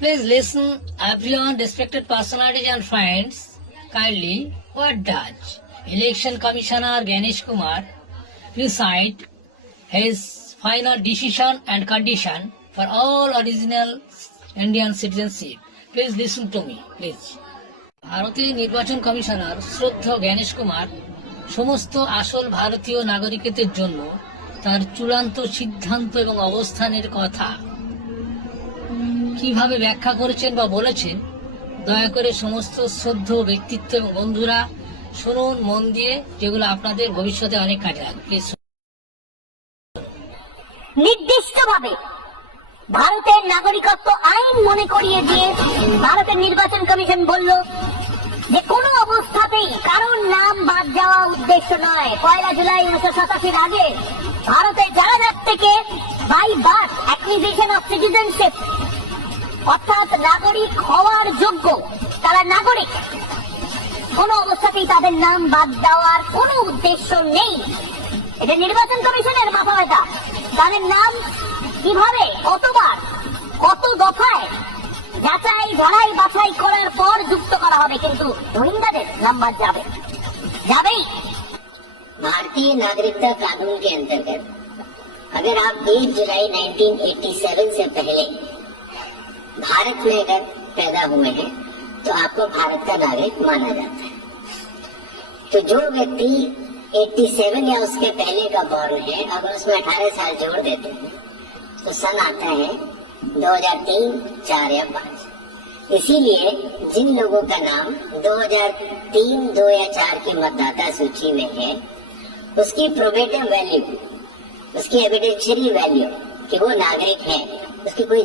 Please listen, everyone, respected personalities and friends, kindly. What does Election Commissioner Ganesh Kumar recite his final decision and condition for all original Indian citizenship? Please listen to me, please. ভারতীয় নির্বাচন commissioner শ্রদ্ধা গণেশ কুমার সমস্ত আসল ভারতীয় নাগরিকদের জন্য তার চূড়ান্ত সিদ্ধান্ত এবং অবস্থানের কথা কিভাবে ব্যাখ্যা করেছেন বা বলেছেন, দয়া করে সমস্ত শ্রদ্ধ ব্যক্তিত্ব এবং বন্ধুরা শুনুন মন দিয়ে, যেগুলো আপনাদের ভবিষ্যতে অনেক কাজে লাগবে। নির্দিষ্টভাবে ভারতের নাগরিকত্ব আইন মনে করিয়ে দিয়ে ভারতের নির্বাচন কমিশন বলল যে কোনো অবস্থাতেই কারোর নাম বাদ যাওয়া উদ্দেশ্য নয়। 1 জুলাই 1987 আগে ভারতের যারা থেকে by birth acquisition of citizenship অর্থাৎ নাগরিক হওয়ার যোগ্য, তারা নাগরিক, কোনো অবস্থাতেই তাদের নাম বাদ দেওয়ার কোনো উদ্দেশ্য নেই। এটা নির্বাচন কমিশনের মাথা ব্যথা। তাদের নাম কিভাবে, কতবার, কত দফায় যাচাই ধরাই বাছাই করার পর যুক্ত করা হবে, কিন্তু রোহিঙ্গাদের নাম বাদ যাবেই। भारतीय नागरिकता कानून के अंतर्गत अगर आप 1 जुलाई 1987 से पहले भारत में अगर पैदा हुए हैं तो आपको भारत का नागरिक माना जाता है। तो जो व्यक्ति 87 या उसके पहले का बॉर्न है, अगर उसमें 18 साल जोड़ देते हैं तो सन आता है 2003, 4 या 5। इसीलिए जिन लोगों का नाम 2003, 2 या 4 की मतदाता सूची में है, उसकी प्रोबेटिव वैल्यू, उसकी एविडेंशियरी वैल्यू कि वो नागरिक है, उसकी कोई